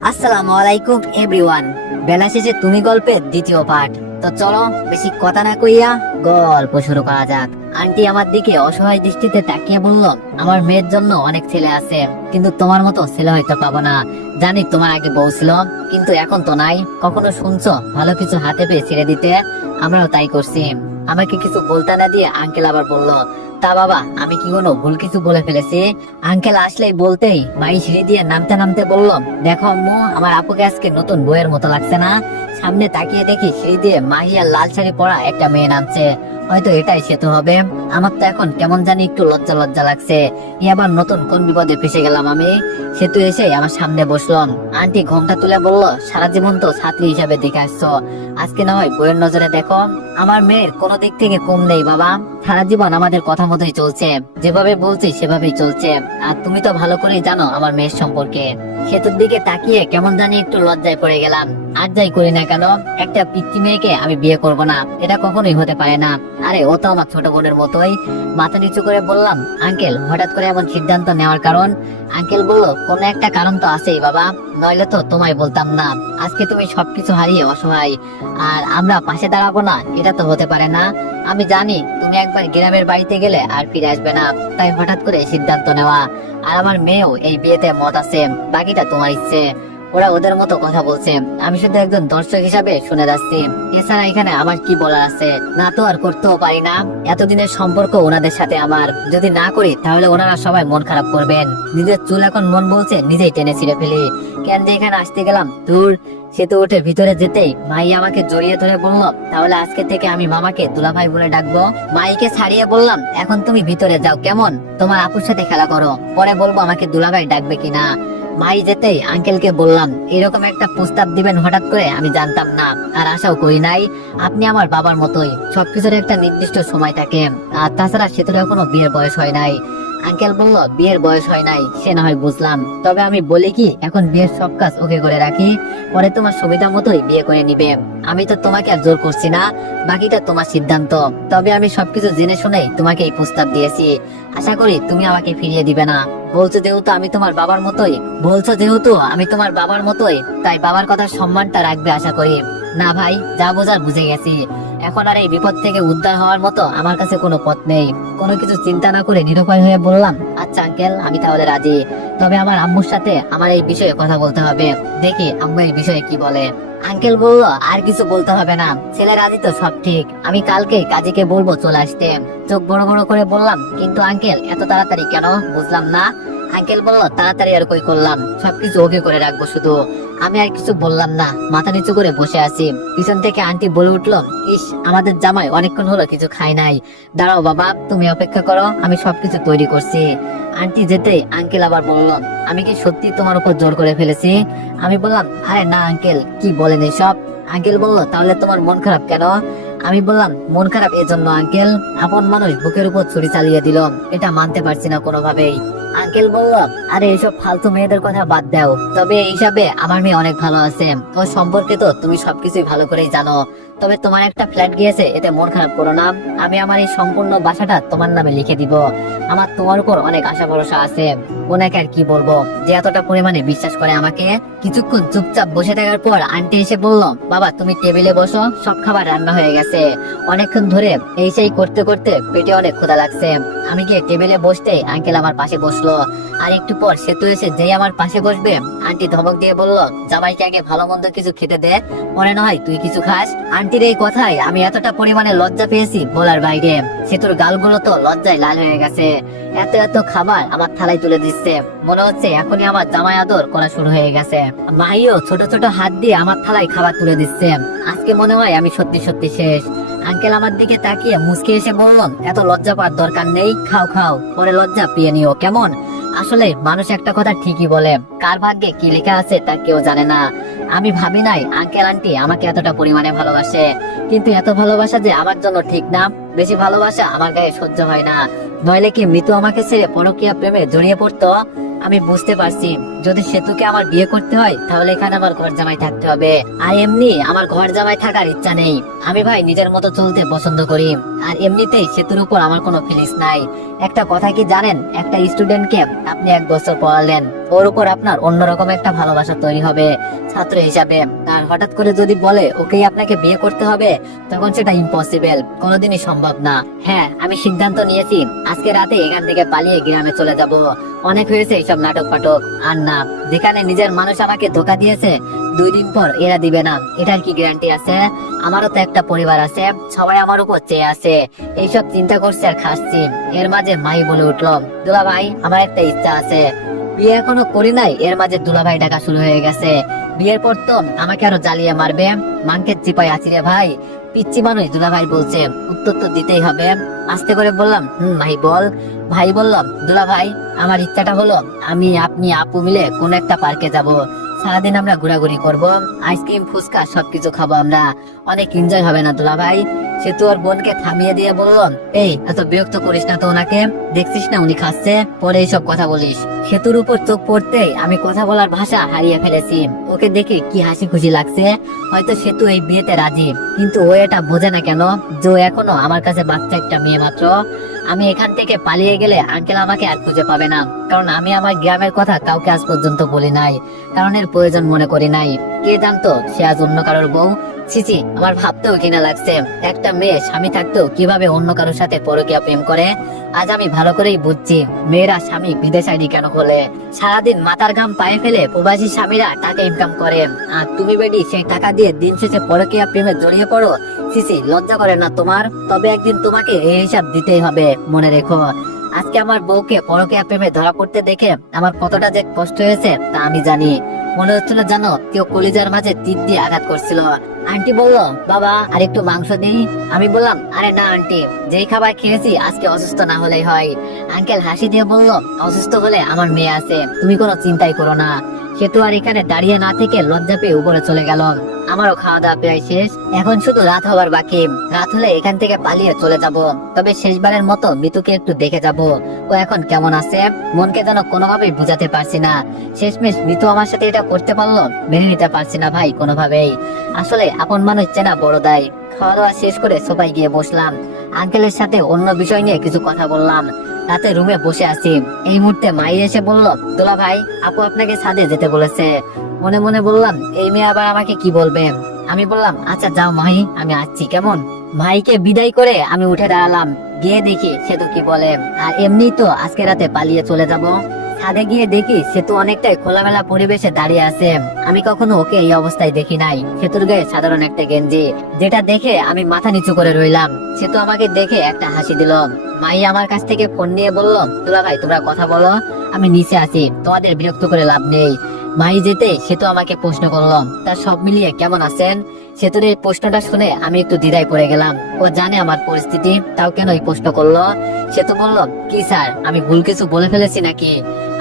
আসসালামু আলাইকুম এভরিওয়ান। বেলা শেষে তুমি গল্পের দ্বিতীয় পার্ট। তো চলো বেশি কথা না কইয়া গল্প শুরু করা যাক। আন্টি আমার দিকে অসহায় দৃষ্টিতে তাকিয়ে বলল, আমার মেয়ের জন্য অনেক ছেলে আছে, কিন্তু তোমার মতো ছেলে হয়তো পাবো না। জানি তোমার আগে বউ ছিল, কিন্তু এখন তো নাই। কখনো শুনছো ভালো কিছু হাতে পেয়ে ছেড়ে দিতে? আমরাও তাই করছি। আমাকে কিছু বলতে না দিয়ে আঙ্কেল আবার বলল, তা বাবা আমি কি কোনো ভুল কিছু বলে ফেলেছি? আঙ্কেল আসলেই বলতেই মাই সিঁড়ি দিয়ে নামতে নামতে বলল, দেখো আম্মু, আমার আপুকে আজকে নতুন বইয়ের মতো লাগছে না? সামনে তাকিয়ে দেখি সিঁড়ি দিয়ে মাহিয়া লাল শাড়ি পরা একটা মেয়ে নামছে। হয়তো এটাই সেতু হবে। আমার তো এখন কেমন জানি একটু লজ্জা লজ্জা লাগছে। আবার নতুন কোন বিপদে ফেসে গেলাম আমি? সেতু এসে আমার সামনে বসলাম। আন্টি ঘোমটা তুলে বলল, সারা জীবন তো ছাত্রী হিসাবে দেখে আসছো, আজকে না হয় বইয়ের নজরে দেখো। আমার মেয়ের কোনো দিক থেকে কম নেই বাবা, সারা জীবন আমাদের কথা মতোই চলছে, যেভাবে বলছি সেভাবেই চলছে। আর তুমি তো ভালো করেই জানো আমার মেয়ের সম্পর্কে। সেতুর দিকে তাকিয়ে কেমন জানি একটু লজ্জায় পড়ে গেলাম। আর যাই করি না কেন, একটা পিচ্চি মেয়েকে আমি বিয়ে করব না, এটা কখনোই হতে পারে না। আরে ও তো আমার ছোট বোনের মতোই। মাথা নিচু করে বললাম, আঙ্কেল হঠাৎ করে এমন সিদ্ধান্ত নেওয়ার কারণ? আঙ্কেল বলল, কোনো একটা কারণ তো আছেই বাবা, নইলে তো তোমায় বলতাম না। আজকে তুমি সবকিছু হারিয়ে অসহায়, আর আমরা পাশে দাঁড়াবো না, এটা তো হতে পারে না। আমি জানি তুমি একবার গ্রামের বাড়িতে গেলে আর ফিরে আসবে না, তাই হঠাৎ করে সিদ্ধান্ত নেওয়া। আর আমার মেয়েও এই বিয়েতে মত আছে, বাকিটা তোমার ইচ্ছে। ওরা ওদের মতো কথা বলছে, আমি শুধু একজন দর্শক হিসাবে শুনে যাচ্ছি। এছাড়া এখানে আমার কি বলার আছে? না তো আর করতেও পারি না। এতদিনের সম্পর্ক ওনাদের সাথে আমার, যদি না করি তাহলে ওনারা সবাই মন খারাপ করবেন। নিজের চুল এখন মন বলছে নিজেই টেনে ছিঁড়ে ফেলি। কেন যে এখানে আসতে গেলাম দূর। সেতু উঠে ভিতরে যেতেই মাই আমাকে জড়িয়ে ধরে বলল, তাহলে আজকে থেকে আমি মামাকে দুলাভাই বলে ডাকবো। মাইকে ছাড়িয়ে বললাম, এখন তুমি ভিতরে যাও, কেমন? তোমার আপুর সাথে খেলা করো, পরে বলবো আমাকে দুলাভাই ডাকবে কিনা। মাই যেতেই আঙ্কেলকে বললাম, এরকম একটা প্রস্তাব দিবেন হঠাৎ করে আমি জানতাম না, আর আশাও করি নাই। আপনি আমার বাবার মতোই, সবকিছুর একটা নির্দিষ্ট সময় থাকে। আর তাছাড়া সেতুর এখনো বিয়ের বয়স হয় নাই। আঙ্কেল বলল, বিয়ের বয়স হয় নাই সে না হয় বুঝলাম, তবে আমি বলি কি, এখন বিয়ের সব কাজ ওকে করে রাখি, পরে তোমার সুবিধা মতোই বিয়ে করে নিবে। আমি তো তোমাকে আর জোর করছি না, বাকিটা তোমার সিদ্ধান্ত। তবে আমি সবকিছু জেনে শুনেই তোমাকে এই প্রস্তাব দিয়েছি, আশা করি তুমি আমাকে ফিরিয়ে দিবে না। বলছো যেহেতু আমি তোমার বাবার মতোই, তাই বাবার কথার সম্মানটা রাখবে আশা করি। না ভাই, যা বোঝার বুঝে গেছি। এখন আর এই বিপদ থেকে উদ্ধার হওয়ার মতো আমার কাছে কোনো পথ নেই। কোনো কিছু চিন্তা না করে নিরুপায় হয়ে বললাম, আচ্ছা আঙ্কেল, আমি তাহলে রাজি। তবে আমার আম্মুর সাথে আমার এই বিষয়ে কথা বলতে হবে, দেখি আম্মু এই বিষয়ে কি বলে। আঙ্কেল বলল, আর কিছু বলতে হবে না, ছেলে রাজি তো সব ঠিক। আমি কালকে কাজীকে বলবো চলে আসতে। চোখ বড় বড় করে বললাম, কিন্তু আঙ্কেল এত তাড়াতাড়ি কেন, বুঝলাম না। আঙ্কেল বলল, তাড়াতাড়ি আর কই করলাম, সবকিছু ওকে করে রাখবো শুধু। আমি আর কিছু বললাম না, মাথা নিচু করে বসে আছি। পিছন থেকে আন্টি বলে উঠলো, ইস, আমাদের জামাই অনেকক্ষণ হলো কিছু খাই নাই। দাঁড়াও বাবা, তুমি অপেক্ষা করো, আমি সবকিছু তৈরি করছি। আন্টি যেতেই আঙ্কেল আবার বলল, আমি কি সত্যি তোমার উপর জোর করে ফেলেছি? আমি বললাম, আরে না আঙ্কেল, কি বলেন এসব? আঙ্কেল বলল, তাহলে তোমার মন খারাপ কেন? আমি বললাম, মন খারাপ এজন্য আঙ্কেল, আপন মানুষ বুকের উপর ছুরি চালিয়ে দিল, এটা মানতে পারছি না কোনোভাবেই। আঙ্কেল বলল, আরে এসব ফালতু মেয়েদের কথা বাদ দাও, তবে এই হিসাবে আমার মেয়ে অনেক ভালো আছে। ওর সম্পর্কে তো তুমি সবকিছুই ভালো করেই জানো। তবে তোমার একটা ফ্ল্যাট গিয়েছে, এতে মন খারাপ করো না। আমি আমার এই সম্পূর্ণ বাসাটা তোমার নামে লিখে দিব। আমার তোমার উপর অনেক আশা ভরসা আছে। ওনাকে আর কি বলবো যে এতটা পরিমাণে বিশ্বাস করে আমাকে। কিছুক্ষণ চুপচাপ বসে থাকার পর আন্টি এসে বলল, বাবা তুমি টেবিলে বসো, সব খাবার রান্না হয়ে গেছে। অনেকক্ষণ ধরে এই সেই করতে করতে পেটে অনেক ক্ষুধা লাগছে। আমি গিয়ে টেবিলে বসতে আঙ্কেল আমার পাশে বসলো। আর একটু পর সেতু এসে যেই আমার পাশে বসবে, আন্টি ধমক দিয়ে বলল, জামাইকে আগে ভালো মন্দ কিছু খেতে দে, মনে নয় তুই কিছু খাস। আন্টির এই কথায় আমি এতটা পরিমাণে লজ্জা পেয়েছি বলার বাইরে। সেতুর গালগুলো তো লজ্জায় লাল হয়ে গেছে। এত এত খাবার আমার থালায় তুলে দিচ্ছে, মনে হচ্ছে এখনই আমার জামাই আদর করা শুরু হয়ে গেছে। মাইও ছোট ছোট হাত দিয়ে আমার থালায় খাবার তুলে দিচ্ছে। আজকে মনে হয় আমি সত্যি সত্যি শেষ। আঙ্কেল আমার দিকে তাকিয়ে মুচকে এসে বলল, এত লজ্জা পাওয়ার দরকার নেই, খাও খাও, পরে লজ্জা পেয়ে নিও, কেমন? আসলে মানুষ একটা কথা ঠিকই বলে, কার ভাগ্যে কি লেখা আছে তা কেউ জানে না। আমি ভাবি নাই আঙ্কেল আন্টি আমাকে এতটা পরিমাণে ভালোবাসে, কিন্তু এত ভালোবাসা যে আমার জন্য ঠিক না। বেশি ভালোবাসা আমার গায়ে সহ্য হয় না, নইলে কি মৃত্যু আমাকে ছেড়ে পরকীয়া প্রেমে জড়িয়ে পড়তো? আমি বুঝতে পারছি যদি সেতুকে আমার বিয়ে করতে হয় তাহলে এখানে আমার ঘর জামাই থাকতে হবে, আর এমনি আমার ঘর জামাই থাকার ইচ্ছা নেই। আমি ভাই নিজের মতো চলতে পছন্দ করি, আর এমনিতেই সেতুর উপর আমার কোনো ফিলিংস নাই। একটা কথা কি জানেন, একটা স্টুডেন্টকে আপনি 1 বছর পড়ালেন, ওর উপর আপনার অন্যরকম একটা ভালোবাসা তৈরি হবে ছাত্র হিসাবে। আর হঠাৎ করে যদি বলে ওকেই আপনাকে বিয়ে করতে হবে, তখন সেটা ইম্পসিবল, কোনোদিনই সম্ভব না। হ্যাঁ, আমি সিদ্ধান্ত নিয়েছি আজকে রাতে এখান থেকে পালিয়ে গ্রামে চলে যাব। অনেক হয়েছে এইসব নাটক ফাটক, আর না, যেখানে নিজের মানুষ আমাকে ধোকা দিয়েছে 2 দিন পর এরা দিবে না, এটার কি গ্যারান্টি আছে? আমারও তো একটা পরিবার আছে, সবাই আমার উপর চেয়ে আছে। এইসব চিন্তা করছে আর খাচ্ছি, এর মাঝে মাই বলে উঠলো, দুলা ভাই আমার একটা ইচ্ছা আছে। বিয়ে এখনো করি নাই, এর মাঝে দুলাভাই ডাকা শুরু হয়ে গেছে। বিয়ের পর তো আমাকে আরো জ্বালিয়ে মারবে, মানকে চিপাই আছি রে ভাই। পিচ্ছি মানুষ দুলাভাই বলছে, উত্তর তো দিতেই হবে। আস্তে করে বললাম, ভাই বল। ভাই বললাম, দুলাভাই আমার ইচ্ছাটা হলো আমি আপনি আপু মিলে কোন একটা পার্কে যাব, সারাদিন আমরা ঘোরাঘুরি করব, আইসক্রিম ফুচকা সবকিছু খাবো আমরা, অনেক এনজয় হবে না দুলাভাই? সে তো ওর বোনকে থামিয়ে দিয়ে বললাম, এই এত বিরক্ত করিস না তো ওনাকে, দেখছিস না উনি খাচ্ছে, পরে এইসব কথা বলিস। সেতুর উপর চোখ পড়তে আমি কথা বলার ভাষা হারিয়ে ফেলেছি। ওকে দেখে কি হাসি খুশি লাগছে, হয়তো সেতু এই বিয়েতে রাজি, কিন্তু ও এটা বোঝে না কেন যে ও এখনো আমার কাছে বাচ্চা একটা মেয়ে মাত্র। আমি এখান থেকে পালিয়ে গেলে আঙ্কেল আমাকে আর খুঁজে পাবে না, কারণ আমি আমার গ্রামের কথা কাউকে আজ পর্যন্ত বলি নাই, কারণ এর প্রয়োজন মনে করি নাই। কে জানতো সে আজ অন্য কারোর বউ? ছিছি, আমার ভাবতেও ঘৃণা লাগছে, একটা মেয়ে স্বামী থাকতেও কিভাবে অন্য কারোর সাথে পরকীয়া প্রেম করে। আজ আমি ভালো করেই বুঝছি মেয়েরা স্বামী বিদেশ আইডি কেন খোলে। সারাদিন মাথার ঘাম পায়ে ফেলে প্রবাসী স্বামীরা টাকা ইনকাম করে, আর তুমি বেডি সেই টাকা দিয়ে দিন শেষে পরকীয়া প্রেমে জড়িয়ে পড়ো। সিসি, লজ্জা করে না তোমার? তবে একদিন তোমাকে এই হিসাব দিতেই হবে, মনে রেখো। আজকে আমার বউকে পরকীয়া প্রেমে ধরা পড়তে দেখে আমার কতটা যে কষ্ট হয়েছে তা আমি জানি। মনে হচ্ছিল জানো কেউ কলিজার মাঝে তীর দিয়ে আঘাত করছিল। আন্টি বললো, বাবা আর একটু মাংস দিই। আমি বললাম, আরে না আন্টি, যেই খাবার খেয়েছি আজকে অসুস্থ না হলেই হয়। আঙ্কেল হাসি দিয়ে বলল, অসুস্থ হলে আমার মেয়ে আছে, তুমি কোনো চিন্তাই করো না। সে তো আর এখানে দাঁড়িয়ে না থেকে লজ্জা পেয়ে উপরে চলে গেল। আমারও খাওয়া দাওয়া প্রায় শেষ, এখন শুধু রাত হবার বাকি। রাত হলে এখান থেকে পালিয়ে চলে যাব, তবে শেষবারের মতো মিতুকে একটু দেখে যাব ও এখন কেমন আছে। মনকে যেন কোনোভাবেই বুঝাতে পারছি না, শেষমেশ মিতু আমার সাথে এটা করতে পারলো, মেনে নিতে পারছি না ভাই কোনোভাবেই। আসলে আপন মানুষ চেনা বড় দায়। খাওয়া দাওয়া শেষ করে সোফায় গিয়ে বসলাম, আঙ্কেলের সাথে অন্য বিষয় নিয়ে কিছু কথা বললাম। রাতে রুমে বসে আছি, এই মুহূর্তে মাই এসে বলল, দোলা ভাই আপু আপনাকে ছাদে যেতে বলেছে। মনে মনে বললাম, এই মেয়ে আবার আমাকে কি বলবে। আমি বললাম, আচ্ছা যাও মাই, আমি আসছি কেমন। ভাইকে বিদায় করে আমি উঠে দাঁড়ালাম, গিয়ে দেখি সে তো কি বলে। আর এমনি তো আজকে রাতে পালিয়ে চলে যাব। ছাদে গিয়ে দেখি সে তো অনেকটাই খোলামেলা পরিবেশে দাঁড়িয়ে আছে। আমি কখনো ওকে এই অবস্থায় দেখি নাই। সেতুর গায়ে সাধারণ একটা গেঞ্জি, যেটা দেখে আমি মাথা নিচু করে রইলাম। সে তো আমাকে দেখে একটা হাসি দিল। মাই আমার কাছ থেকে ফোন নিয়ে বলল, দুলা ভাই তোমরা কথা বলো, আমি নিচে আছি, তোমাদের বিরক্ত করে লাভ নেই। মাই যেতে সে তো আমাকে প্রশ্ন করলাম, তার সব মিলিয়ে কেমন আছেন। সেতুর এই প্রশ্নটা শুনে আমি একটু দ্বিধায় পড়ে গেলাম। ও জানে আমার পরিস্থিতি, তাও কেন এই প্রশ্ন করলো। সে তো বলল, কি স্যার আমি ভুল কিছু বলে ফেলেছি নাকি।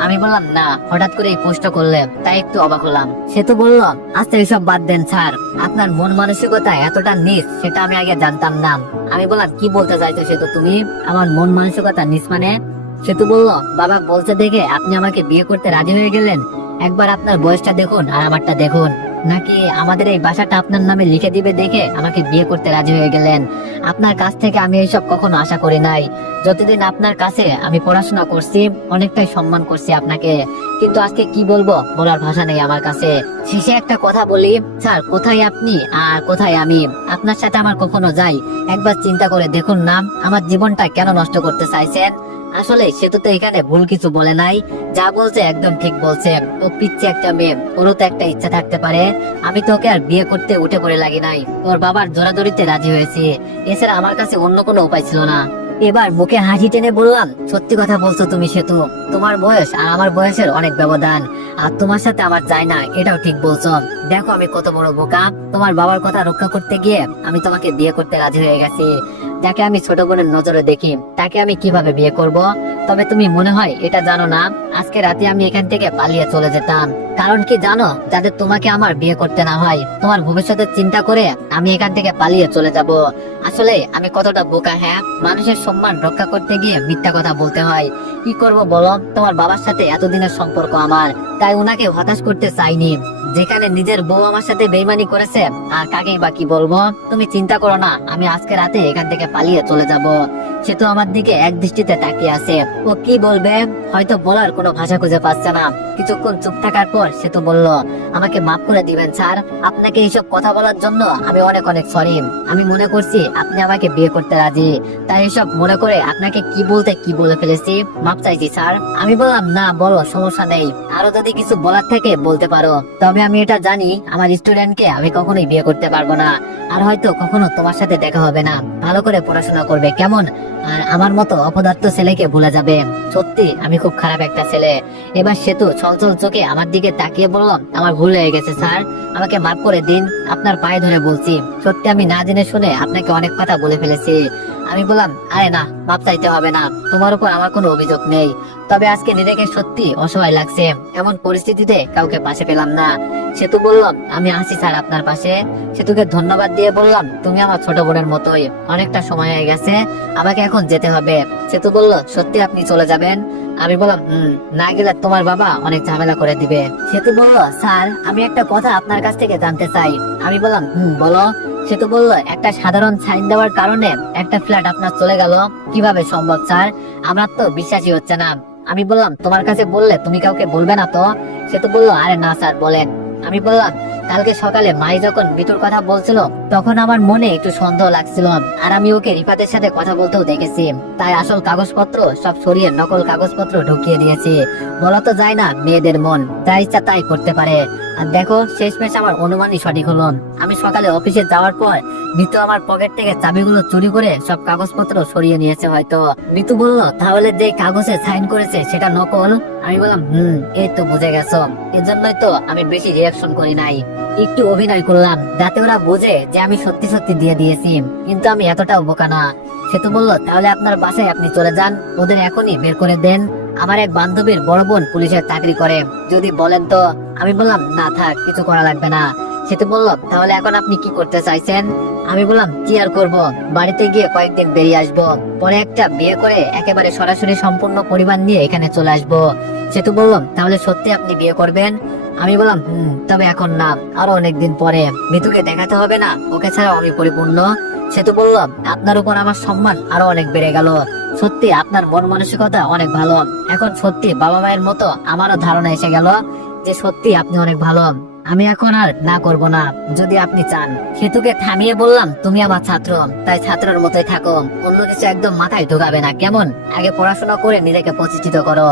আমি বললাম, না, হঠাৎ করে এই প্রশ্ন করলে তাই একটু অবাক হলাম। সে তো বলল, আচ্ছা এসব বাদ দেন স্যার, আপনার মন মানসিকতা এতটা নিচ সেটা আমি আগে জানতাম না। আমি বললাম, কি বলতে চাইছো সে তো তুমি, আমার মন মানসিকতা নিচ মানে। সে তো বলল, বাবা বলছে দেখে আপনি আমাকে বিয়ে করতে রাজি হয়ে গেলেন। একবার আপনার বয়সটা দেখুন আর আমারটা দেখুন, নাকি আমাদের এই বাসাটা আপনার নামে লিখে দিবে দেখে আমাকে বিয়ে করতে রাজি হয়ে গেলেন। আপনার কাছ থেকে আমি এইসব কখনো আশা করি নাই। যতদিন আপনার কাছে আমি পড়াশোনা করছি অনেকটাই সম্মান করছি আপনাকে, কিন্তু আজকে কি বলবো বলার ভাষা নেই আমার কাছে। শেষে একটা কথা বলি স্যার, কোথায় আপনি আর কোথায় আমি, আপনার সাথে আমার কখনো যাই, একবার চিন্তা করে দেখুন না আমার জীবনটা কেন নষ্ট করতে চাইছেন। আসলে সেতু তো এখানে ভুল কিছু বলে নাই, যা বলছে একদম ঠিক বলছে। ও পিচ্ছে একটা মেয়ে, ওরও তো একটা ইচ্ছা থাকতে পারে। আমি তো ওকে আর বিয়ে করতে উঠে পড়ে লাগি নাই, ওর বাবার জোরাজোরিতে রাজি হয়েছি, এছাড়া আমার কাছে অন্য কোনো উপায় ছিল না। এবার মুখে হাসি টেনে বললাম, সত্যি কথা বলছো তুমি সেতু, তোমার বয়স আর আমার বয়সের অনেক ব্যবধান, আর তোমার সাথে আমার যায় না, এটাও ঠিক বলছো। দেখো আমি কত বড় বোকা, তোমার বাবার কথা রক্ষা করতে গিয়ে আমি তোমাকে বিয়ে করতে রাজি হয়ে গেছি। যাকে আমি ছোট বোনের নজরে দেখি তাকে আমি কিভাবে বিয়ে করব। তবে তুমি মনে হয় এটা জানো না, আজকে রাতে আমি এখান থেকে পালিয়ে চলে যেতাম, কারণ কি জানো, যাতে তোমাকে আমার বিয়ে করতে না হয়, তোমার ভবিষ্যতের চিন্তা করে আমি এখান থেকে পালিয়ে চলে যাব। আসলে আমি কতটা বোকা, হ্যাঁ, মানুষের সম্মান রক্ষা করতে গিয়ে মিথ্যা কথা বলতে হয়। কি করব বলো, তোমার বাবার সাথে এতদিনের সম্পর্ক আমার, তাই ওনাকে হতাশ করতে চাইনি। যেখানে নিজের বউ আমার সাথে বেইমানি করেছে, আর কাকেই বা কি বলবো। তুমি চিন্তা করো না, আমি আজকে রাতে এখান থেকে পালিয়ে চলে যাব। সে তো আমার দিকে এক দৃষ্টিতে তাকিয়ে আছে। ও কি বলবে হয়তো বলার কোনো ভাষা খুঁজে পাচ্ছে না। কিছুক্ষণ চুপ থাকার পর সে তো বলল, আমাকে মাফ করে দিবেন স্যার, আপনাকে এইসব কথা বলার জন্য আমি অনেক অনেক সরি। আমি মনে করছি আপনি আমাকে বিয়ে করতে রাজি, তাই এসব মনে করে আপনাকে কি বলতে কি বলে ফেলেছি, মাফ চাইছি স্যার। আমি বললাম, না বলো, সমস্যা নেই, আরো যদি কিছু বলার থাকে বলতে পারো। তবে আমি এটা জানি, আমার স্টুডেন্টকে আমি কখনোই বিয়ে করতে পারবো না, আর হয়তো কখনো তোমার সাথে দেখা হবে না। ভালো করে পড়াশোনা করবে, কেমন? আর আমার মতো অপদার্থ ছেলেকে ভুলে যাবে। সত্যি আমি খুব খারাপ একটা ছেলে। এবার সেতু ছলছল চোখে আমার দিকে তাকিয়ে বলল, আমার ভুল হয়ে গেছে স্যার, আমাকে মাফ করে দিন, আপনার পায়ে ধরে বলছি। সত্যি আমি না জেনে শুনে আপনাকে অনেক কথা বলে ফেলেছি। আমি বললাম, আরে না, মাপ চাইতে হবে না, তোমার উপর আমার কোনো অভিযোগ নেই। তবে আজকে নিজেকে সত্যি অসহায় লাগছে, এমন পরিস্থিতিতে কাউকে পাশে পেলাম না। সেতু বলল, আমি আছি স্যার আপনার পাশে। সেতুকে ধন্যবাদ দিয়ে বললাম, তুমি আমার ছোট বোনের মতোই, অনেকটা সময় হয়ে গেছে, আমাকে এখন যেতে হবে। সেতু বলল, সত্যি আপনি চলে যাবেন? আমি বললাম, না গেলে তোমার বাবা অনেক ঝামেলা করে দিবে। সেতু বলল, স্যার আমি একটা কথা আপনার কাছ থেকে জানতে চাই। আমি বললাম, বলো। সেতু বলল, একটা সাধারণ সাইন দেওয়ার কারণে একটা ফ্ল্যাট আপনার চলে গেল, কিভাবে সম্ভব স্যার? আমার তো বিশ্বাসই হচ্ছে না। আমি বললাম, তোমার কাছে বললে তুমি কাউকে বলবে না তো? সেতু বলল, আরে না স্যার, বলেন। আমি বললাম, কালকে সকালে মাই যখন মিতুর কথা বলছিল, তখন আমার মনে একটু সন্দেহ লাগছিল, আর আমি ওকে রিফাতের সাথে কথা বলতেও দেখেছি, তাই আসল কাগজপত্র সব সরিয়ে নকল কাগজপত্র ঢুকিয়ে দিয়েছি। বলা তো যায় না, মেয়েদের মন যা ইচ্ছা তাই করতে পারে। আর দেখো, শেষমেশ আমার অনুমানই সঠিক হলো। আমি সকালে অফিসে যাওয়ার পর মিতু আমার পকেট থেকে চাবিগুলো চুরি করে সব কাগজপত্র সরিয়ে নিয়েছে হয়তো। মিতু বলল, তাহলে যে কাগজে সাইন করেছে সেটা নকল? আমি বললাম, এই তো বুঝে গেছো, এজন্যই তো আমি বেশি রিয়াকশন করি নাই, একটু অভিনয় করলাম, যাতে ওরা বুঝে যে আমি সত্যি সত্যি দিয়ে দিয়েছি, কিন্তু আমি এতটাও বোকা না। সে তো বললো, তাহলে আপনার বাসায় আপনি চলে যান, ওদের এখনই বের করে দেন। আমার এক বান্ধবীর বড় বোন পুলিশের চাকরি করে, যদি বলেন তো। আমি বললাম, না থাক, কিছু করা লাগবে না। সে তো বললো, তাহলে এখন আপনি কি করতে চাইছেন? আমি বললাম, কি আর করবো, বাড়িতে গিয়ে কয়েকদিন বেরিয়ে আসবো, পরে একটা বিয়ে করে একেবারে সরাসরি সম্পূর্ণ পরিবার নিয়ে এখানে চলে আসবো। সে তো বললাম, তাহলে সত্যি আপনি বিয়ে করবেন? আমি বললাম, তবে এখন না, আরো অনেকদিন পরে। মিতুকে দেখাতে হবে না, ওকে ছাড়া আমি পরিপূর্ণ। সে তো বলল, আপনার উপর আমার সম্মান আরো অনেক বেড়ে গেল। সত্যি আপনার মন মানসিকতা অনেক ভালো। এখন সত্যি বাবা মায়ের মতো আমারও ধারণা এসে গেল যে সত্যি আপনি অনেক ভালো। আমি এখন আর না করব না, যদি আপনি চান। সেতুকে থামিয়ে বললাম, তুমি আমার ছাত্র, তাই ছাত্রের মতোই থাকো, অন্য কিছু একদম মাথায় ঢোকাবে না, কেমন? আগে পড়াশোনা করে নিজেকে প্রতিষ্ঠিত করো,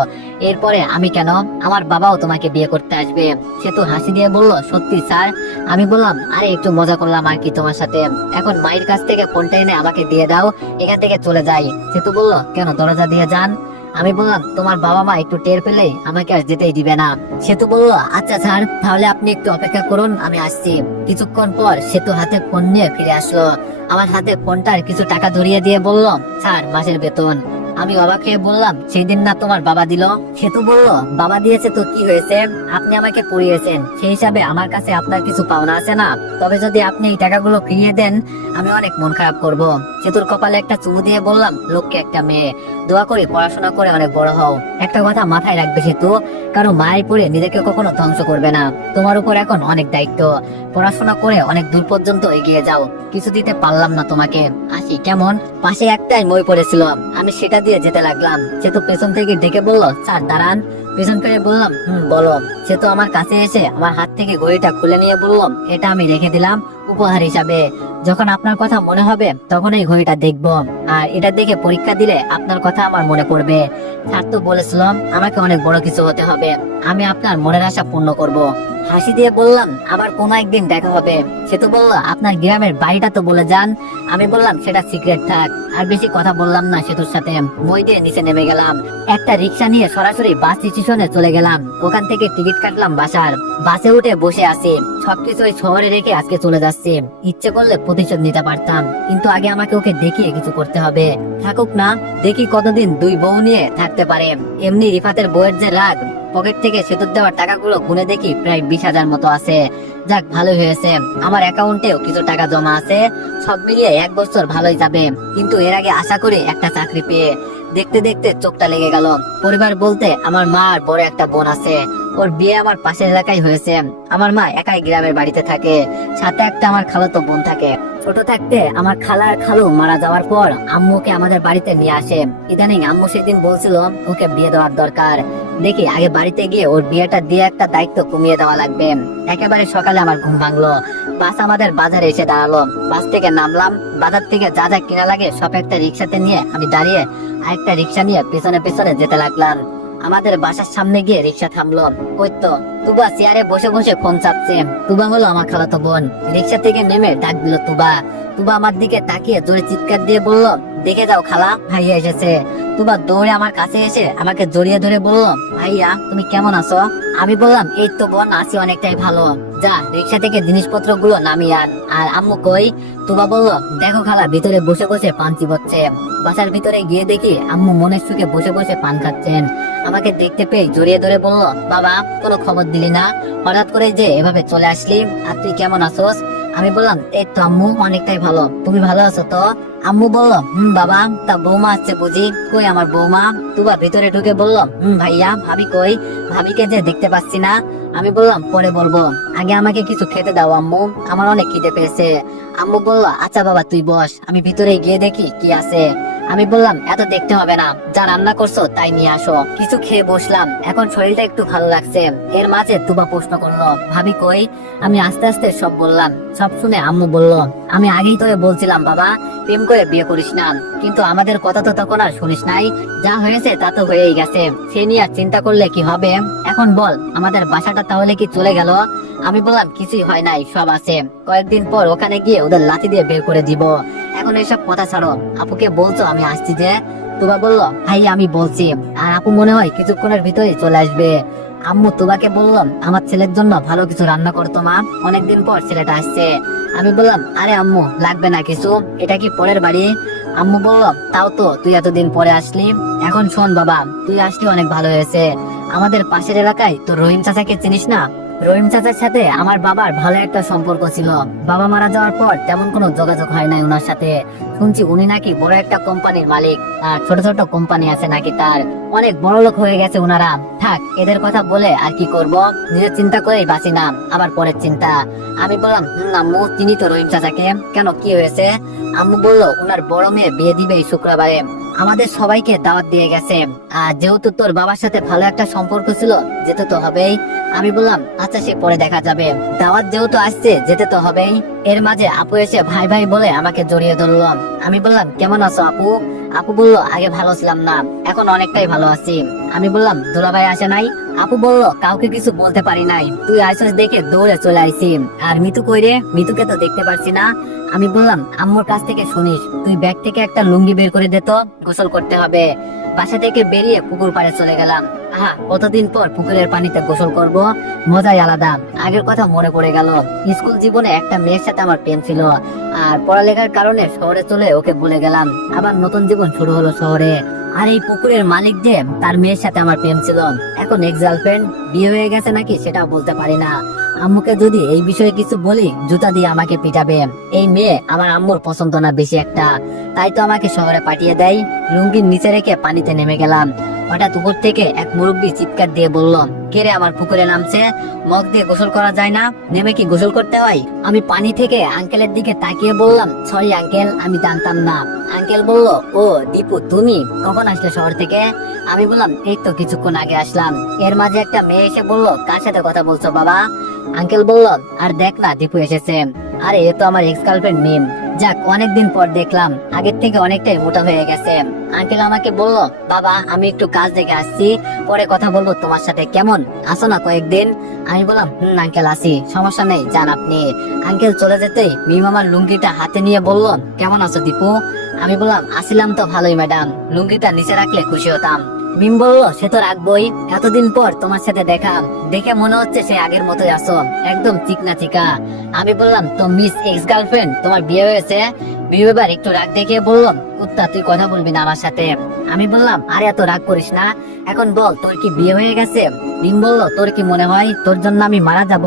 এরপরে আমি কেন, আমার বাবাও তোমাকে বিয়ে করতে আসবে। সেতু হাসি দিয়ে বলল, সত্যি স্যার? আমি বললাম, আরে একটু মজা করলাম আর কি তোমার সাথে, এখন মায়ের কাছ থেকে ফোনটা এনে আমাকে দিয়ে দাও, এখান থেকে চলে যাই। সেতু বলল, কেন, দরজা দিয়ে যান। আমি বললাম, তোমার বাবা মা একটু টের পেলে আমাকে আর যেতেই দিবে না। সেতু বলল, আচ্ছা স্যার, তাহলে আপনি একটু অপেক্ষা করুন, আমি আসছি। কিছুক্ষণ পর সেতু হাতে ফোন নিয়ে ফিরে আসলো। আমার হাতে ফোনটার কিছু টাকা ধরিয়ে দিয়ে বলল, স্যার, মাসের বেতন। আমি অবাক হয়ে বললাম, সেই দিন না তোমার বাবা দিল? সেতু বলল, বাবা দিয়েছে তো কি হয়েছে, আপনি আমাকে পড়িয়েছেন, সেই হিসাবে আমার কাছে আপনার কিছু পাওনা আছে না? তবে যদি আপনি এই টাকাগুলো ফিরিয়ে দেন, আমি অনেক মন খারাপ করব। সেতুর কপালে একটা চুমু দিয়ে বললাম, লোককে একটা মেয়ে, দোয়া করি পড়াশোনা করে অনেক বড় হও। একটা কথা মাথায় রাখবে সেতু, কারো মায়ের পড়ে নিজেকে কখনো ধ্বংস করবে না। তোমার উপর এখন অনেক দায়িত্ব, পড়াশোনা করে অনেক দূর পর্যন্ত এগিয়ে যাও। কিছু দিতে পারলাম না তোমাকে, আসি, কেমন? পাশে একটাই মই পড়েছিল, আমি সেটা দিয়ে যেতে লাগলাম। সেতু পেছন থেকে ডেকে বলল, স্যার দাঁড়ান। পেছন ফিরে বললাম, বলো। সেতু আমার কাছে এসে আমার হাত থেকে ঘড়িটা খুলে নিয়ে বলল, এটা আমি রেখে দিলাম উপহার হিসাবে, যখন আপনার কথা মনে হবে তখন এই ঘড়িটা দেখবো, আর এটা দেখে পরীক্ষা দিলে আপনার কথা আমার মনে পড়বে। স্যার তো বলেছিলাম আমাকে অনেক বড় কিছু হতে হবে, আমি আপনার মনের আশা পূর্ণ করব। হাসি দিয়ে বললাম, আবার কোনো একদিন দেখা হবে। সে তো বলল, আপনার গ্রামের বাড়িটা তো বলে যান। আমি বললাম, সেটা সিক্রেট থাক। আর বেশি কথা বললাম না সেতুর সাথে, মই দিয়ে নিচে নেমে গেলাম। একটা রিক্সা নিয়ে সরাসরি বাস স্টেশনে চলে গেলাম, ওখান থেকে টিকিট কাটলাম বাসার। বাসে উঠে বসে আছি, সবকিছু ওই শহরে রেখে আজকে চলে যাচ্ছি। ইচ্ছে করলে প্রতিশোধ নিতে পারতাম, কিন্তু আগে আমাকে ওকে দেখিয়ে কিছু করতে হবে। থাকুক না, দেখি কতদিন দুই বউ নিয়ে থাকতে পারে। এমনি রিফাতের বউয়ের যে রাগ, পকেট থেকে সেতুর দেওয়ার টাকাগুলো গুনে দেখি প্রায় 20,000 মতো আছে। যাক, ভালো হয়েছে, আমার অ্যাকাউন্টেও কিছু টাকা জমা আছে। সব মিলিয়ে 1 বছর ভালোই যাবে। কিন্তু এর আগে আশা করি একটা চাকরি পেয়ে দেখতে দেখতে চোখটা লেগে গেল। পরিবার বলতে আমার মা আর বড় একটা বোন আছে। ওর বিয়ে আমার পাশের এলাকায় হয়েছে। আমার মা একাই গ্রামের বাড়িতে থাকে, সাথে একটা আমার খালাতো বোন থাকে। ছোট থাকতে আমার খালা আর খালু মারা যাওয়ার পর আম্মুকে আমাদের বাড়িতে নিয়ে আসে। ইদানিং আম্মু সেদিন বলছিল ওকে বিয়ে দেওয়ার দরকার। দেখি আগে বাড়িতে গিয়ে ওর বিয়েটা দিয়ে একটা দায়িত্ব কমিয়ে দেওয়া লাগবে। একেবারে সকালে আমার ঘুম ভাঙলো। বাস আমাদের বাজারে এসে দাঁড়ালো। বাস থেকে নামলাম। বাজার থেকে যা যা কিনা লাগে সব একটা রিক্সাতে নিয়ে আমি দাঁড়িয়ে আরেকটা রিক্সা নিয়ে পিছনে পিছনে যেতে লাগলাম। আমাদের বাসার সামনে গিয়ে রিক্সা থামলো। ওই তো তুবা চেয়ারে বসে বসে ফোন চাপছে। তুবা হলো আমার খালাতো বোন। রিক্সা থেকে নেমে ডাক দিল তুবা। তুবা আমার দিকে তাকিয়ে জোরে চিৎকার দিয়ে বলল, দেখে যাও খালা, ভাইয়া এসেছে। তুবা দৌড়ে আমার কাছে এসে আমাকে জড়িয়ে ধরে বলল, ভাইয়া তুমি কেমন আছো? আমি বললাম, এই তো বোন, আছি অনেকটাই ভালো। যা রিক্সা থেকে জিনিসপত্র গুলো নামিয়ে আন। আর আম্মু কই? তুবা বলল, দেখো খালা, ভিতরে বসে বসে পান চিবোচ্ছে। বাসার ভিতরে গিয়ে দেখি আম্মু মনের সুখে বসে বসে পান খাচ্ছেন। আমাকে দেখতে পেয়ে জড়িয়ে ধরে বলল, বাবা কোনো খবর দিলি না, হঠাৎ করে যে এভাবে চলে আসলি, আর তুই কেমন আছোস? আমি বললাম, এই তো আম্মু, অনেকটাই ভালো। তুমি ভালো আছো তো? আম্মু বলল, বাবা, তা বৌমা আসছে বুঝি? কই আমার বৌমা? তুবা ভিতরে ঢুকে বলল, ভাইয়া, ভাবি কই? ভাবিকে যে দেখতে পাচ্ছি না। আমি বললাম, পরে বলবো, আগে আমাকে কিছু খেতে দাও আম্মু, আমার অনেক খিদে পেয়েছে। আম্মু বলল, আচ্ছা বাবা তুই বস, আমি ভিতরে গিয়ে দেখি কি আছে। আমি বললাম, এত দেখতে হবে না, যা রান্না করছো তাই নিয়ে আসো। কিছু খেয়ে বসলাম। এখন শরীরটা একটু ভালো লাগছে। এর মাঝে তুবা প্রশ্ন করলো, ভাবি কই? আমি আস্তে আস্তে সব বললাম। সব শুনে আম্মু বলল, আমি আগেই তোরে বলছিলাম বাবা, প্রেম করে বিয়ে করিস না। কিন্তু আমাদের কথা তো তখন আর শুনিস নাই। যা হয়েছে তা তো হয়েই গেছে, সে নিয়ে আর চিন্তা করলে কি হবে? এখন বল, আমাদের বাসাটা তাহলে কি চলে গেল? আমি বললাম, কিছুই হয় নাই, সব আছে। কয়েকদিন পর ওখানে গিয়ে ওদের লাঠি দিয়ে বের করে দিব। এখন এসব কথা ছাড়ো, আপুকে বলছো আমি আসছি যে? তুবা বলল, ভাই আমি বলছি, আর আপু মনে হয় কিছুক্ষণের ভিতরে চলে আসবে। আম্মু তুবাকে বললাম, আমার ছেলের জন্য ভালো কিছু রান্না করতো মা, অনেকদিন পর ছেলেটা আসছে। আমি বললাম, আরে আম্মু লাগবে না কিছু, এটা কি পরের বাড়ি? আম্মু বলল, তাও তো তুই এতদিন পরে আসলি। এখন শোন বাবা, তুই আসলি অনেক ভালো হয়েছে। আমাদের পাশের এলাকায় তো রহিম চাচাকে চিনিস না? রহিম চাচার সাথে আমার বাবার ভালো একটা সম্পর্ক ছিল। বাবা মারা যাওয়ার পর তেমন কোনো যোগাযোগ হয় নাই ওনার সাথে। শুনছি উনি নাকি বড় একটা কোম্পানির মালিক, আর ছোট ছোট কোম্পানি আছে নাকি তার। অনেক বড় লোক হয়ে গেছে ওনারা। থাক, এদের কথা বলে আর কি করব, নিজের চিন্তা করেই বাঁচি না, আবার পরের চিন্তা। আমি বললাম, আম্মু চিনি তো রহিম চাচাকে, কেন কি হয়েছে? আম্মু বলল, ওনার বড় মেয়ে বিয়ে দিবে এই শুক্রবারে, আমাদের সবাইকে দাওয়াত দিয়ে গেছে। আর যেহেতু তোর বাবার সাথে ভালো একটা সম্পর্ক ছিল, যেতে তো হবেই। আমি বললাম, আচ্ছা সে পরে দেখা যাবে, দাওয়াত যেহেতু আসছে যেতে তো হবেই। এর মাঝে আপু এসে ভাই ভাই বলে আমাকে জড়িয়ে ধরলো। আমি বললাম, কেমন আছো আপু? আপু বলল, আগে ভালো ছিলাম না, এখন অনেকটাই ভালো আছি। আমি বললাম, দুলাভাই আসে নাই? আপু বলল, কাউকে কিছু বলতে পারি নাই, তুই আইসস দেখে দৌড়ে চলে আইছি। আর মিতু কই রে? মিতুকে তো দেখতে পারছি না। আমি বললাম, আম্মুর কাছ থেকে শুনিস, তুই ব্যাগ থেকে একটা লুঙ্গি বের করে দে তো, গোসল করতে হবে। বাসা থেকে বেরিয়ে পুকুর পাড়ে চলে গেলাম। কতদিন পর পুকুরের পানিতে গোসল করব, মজাই আলাদা। আগের কথা মনে পড়ে গেল। স্কুল জীবনে একটা মেয়ের সাথে আমার প্রেম ছিল, আর পড়ালেখার কারণে শহরে চলে ওকে ভুলে গেলাম। আবার নতুন জীবন শুরু হলো শহরে। আর এই পুকুরের মালিক যে, তার মেয়ের সাথে আমার প্রেম ছিল। এখন এক্স গার্লফ্রেন্ড, বিয়ে হয়ে গেছে নাকি সেটাও বলতে পারি না। আম্মুকে যদি এই বিষয়ে কিছু বলি, জুতা দিয়ে আমাকে পিটাবে। এই মেয়ে আমার আম্মুর পছন্দ না বেশি একটা, তাই তো আমাকে শহরে পাঠিয়ে দেয়। লুঙ্গির নিচে রেখে পানিতে নেমে গেলাম। হঠাৎ উপর থেকে এক মুরব্বী চিৎকার দিয়ে বলল, কে রে আমার পুকুরে নামছে? মগ দিয়ে গোসল করা যায় না? নেমে কি গোসল করতে হয়? আমি পানি থেকে আঙ্কেলের দিকে তাকিয়ে বললাম, সরি আঙ্কেল, আমি জানতাম না। আঙ্কেল বলল, ও দীপু, তুমি কখন আসলে শহর থেকে? আমি বললাম, এই তো কিছুক্ষণ আগে আসলাম। এর মাঝে একটা মেয়ে এসে বলল, কার সাথে কথা বলছো বাবা? আঙ্কেল বলল, আর দেখ না, দীপু এসেছে। আরে এ তো আমার এক্স গার্লফ্রেন্ড মিম। যাক, অনেকদিন পর দেখলাম, আগের থেকে অনেকটাই মোটা হয়ে গেছে। আঙ্কেল আমাকে বলল, বাবা আমি একটু কাজ দেখে আসছি, পরে কথা বলবো তোমার সাথে, কেমন আসো না কয়েকদিন? আমি বললাম, আঙ্কেল আসি, সমস্যা নেই, যান আপনি। আঙ্কেল চলে যেতেই মিম আমার লুঙ্গিটা হাতে নিয়ে বলল, কেমন আছো দীপু? আমি বললাম, আসিলাম তো ভালোই ম্যাডাম, লুঙ্গিটা নিচে রাখলে খুশি হতাম। মিম বলল, সে তো রাখবই, এতদিন পর তোমার সাথে দেখা, দেখে মনে হচ্ছে সে আগের মতোই আছো, একদম চিকনা চিকা। আমি বললাম, তো মিস এক্স গার্লফ্রেন্ড, তোমার বিয়ে হয়েছে? মিম এবার একটু রাগ দেখিয়ে বলল, কুত্তা তুই কথা বলবি না আমার সাথে। আমি বললাম, আরে এত রাগ করিস না, এখন বল তোর কি বিয়ে হয়ে গেছে? মিম বলল, তোর কি মনে হয় তোর জন্য আমি মারা যাব?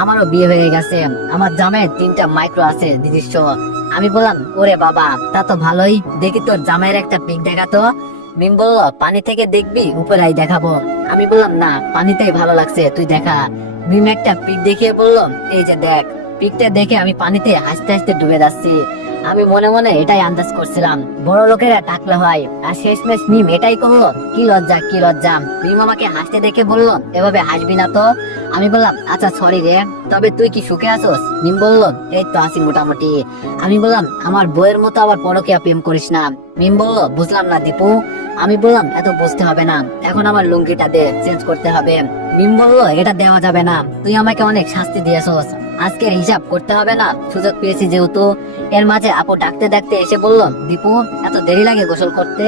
আমারও বিয়ে হয়ে গেছে, আমার জামাইয়ের 3টা মাইক্রো আছে নিজস্ব। আমি বললাম, ওরে বাবা, তা তো ভালোই, দেখি তোর জামাইয়ের একটা পিক দেখাতো। মিম বলল, পানি থেকে দেখবি উপরাই দেখাবো। আমি বললাম, না পানিতেই ভালো লাগছে, তুই দেখা। মিম একটা পিক দেখিয়ে বলল, এই যে দেখ। পিকটা দেখে আমি পানিতে হাসতে হাসতে ডুবে যাচ্ছি। আমি মনে মনে এটাই আন্দাজ করছিলাম, বড় লোকেরা টাকলা হয়, আর শেষমেশ মিম এটাই করলো। কি লজ্জা, কি লজ্জা। মিম আমাকে হাসতে দেখে বলল, এভাবে হাসবি না তো। আমি বললাম, আচ্ছা সরি রে, তবে তুই কি সুখে আছোস? মিম বলল, এই তো আছি মোটামুটি। আমি বললাম, আমার বইয়ের মতো আবার পরকীয়া প্রেম করিস না। মিম বলল, বুঝলাম না দীপু। আমি বললাম, এত বুঝতে হবে না, এখন আমার লুঙ্গিটা দে, চেঞ্জ করতে হবে। মিম বলল, এটা দেওয়া যাবে না, তুই আমাকে অনেক শাস্তি দিয়েছস, আজকের হিসাব করতে হবে না, সুযোগ পেয়েছি যেহেতু। এর মাঝে আপু ডাকতে ডাকতে এসে বলল, দীপু এত দেরি লাগে গোসল করতে?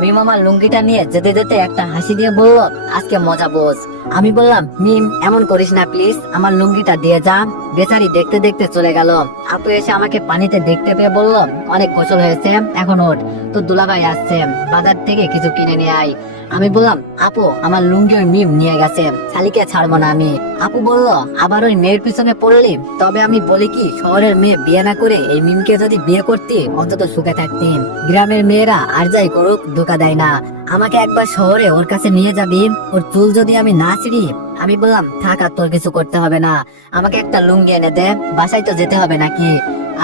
মিম আমার লুঙ্গিটা নিয়ে যেতে যেতে একটা হাসি দিয়ে বলল, আজকে মজা বোঝ। আমি বললাম, মিম এমন করিস না প্লিজ, আমার লুঙ্গিটা দিয়ে যা। বেচারি দেখতে দেখতে চলে গেল। আপু এসে আমাকে পানিতে দেখতে পেয়ে বলল, অনেক গোসল হয়েছে, এখন ওঠ, তো দুলাভাই আসছে, বাজার থেকে কিছু কিনে নিয়ে আয়। আমি বললাম, আপু আমার লুঙ্গি ওই মিম নিয়ে গেছে, শালিকে ছাড়বো না আমি। আপু বলল, আবার ওই মেয়ের পিছনে পড়লি? তবে আমি বলি কি, শহরের মেয়ে বিয়ে না করে এই মিমকে যদি বিয়ে করতি, অন্তত সুখে থাকতি। গ্রামের মেয়েরা আর যাই করুক ধোকা দেয় না। আমাকে একবার শহরে ওর কাছে নিয়ে যাবি, ওর চুল যদি আমি না ছিঁড়ি। আমি বললাম, থাক আর তোর কিছু করতে হবে না, আমাকে একটা লুঙ্গি এনে দে, বাসায় তো যেতে হবে নাকি।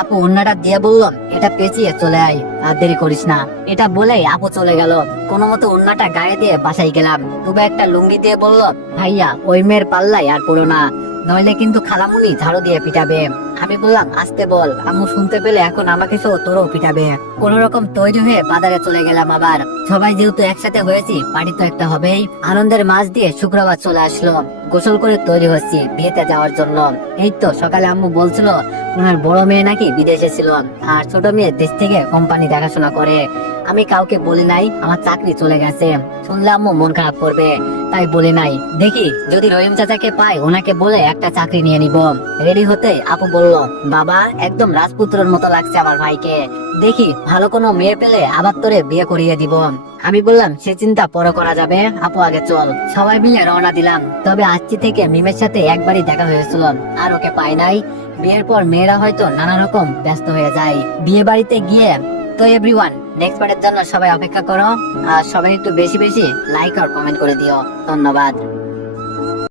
আপু অন্যটা দিয়ে বলল, এটা পেঁচিয়ে চলে আয়, আর দেরি করিস না। এটা বলেই আপু চলে গেল। কোনো মতো অন্যটা গায়ে দিয়ে বাসায় গেলাম। তবে একটা লুঙ্গি দিয়ে বলল, ভাইয়া ওই মেয়ের পাল্লাই আর পড়ো না, নইলে কিন্তু খালামুনি ঝাড়ু দিয়ে পিটাবে। আমি বললাম, আসতে বল, আম্মু শুনতে পেলে এখন আমাকে সহ তোরও পিটাবে। কোন রকম তৈরি হয়ে বাজারে চলে গেলাম। আবার সবাই যেহেতু একসাথে হয়েছি, পার্টি তো একটা হবেই। আনন্দের মাঝ দিয়ে শুক্রবার চলে আসলো। গোসল করে তৈরি হচ্ছি বিয়েতে যাওয়ার জন্য। এই তো সকালে আম্মু বলছিল, ওনার বড় মেয়ে নাকি বিদেশে ছিল, আর ছোট মেয়ে দেশ থেকে কোম্পানি দেখাশোনা করে। আমি কাউকে বলি নাই আমার চাকরি চলে গেছে, শুনলে আম্মু মন খারাপ করবে, তাই বলি নাই। দেখি যদি রহিম চাচাকে পাই, ওনাকে বলে একটা চাকরি নিয়ে নিব। রেডি হতে আপু বলল, বাবা একদম রাজপুত্রের মতো লাগছে আমার ভাইকে, দেখি ভালো কোনো মেয়ে পেলে আবার তোরে বিয়ে করিয়ে দিব। আমি বললাম, সে চিন্তা পরে করা যাবে, আপু আগে চল। সবাই মিলে রওনা দিলাম। তবে আজকে থেকে মিমের সাথে একবারই দেখা হয়েছিল, আর ওকে পাই নাই। বিয়ের পর মেয়েরা হয়তো নানা রকম ব্যস্ত হয়ে যায় বিয়ে বাড়িতে গিয়ে। তো এভরিওয়ান, নেক্সট পার্টের জন্য সবাই অপেক্ষা করো, আর সবাই একটু বেশি বেশি লাইক আর কমেন্ট করে দিও। ধন্যবাদ।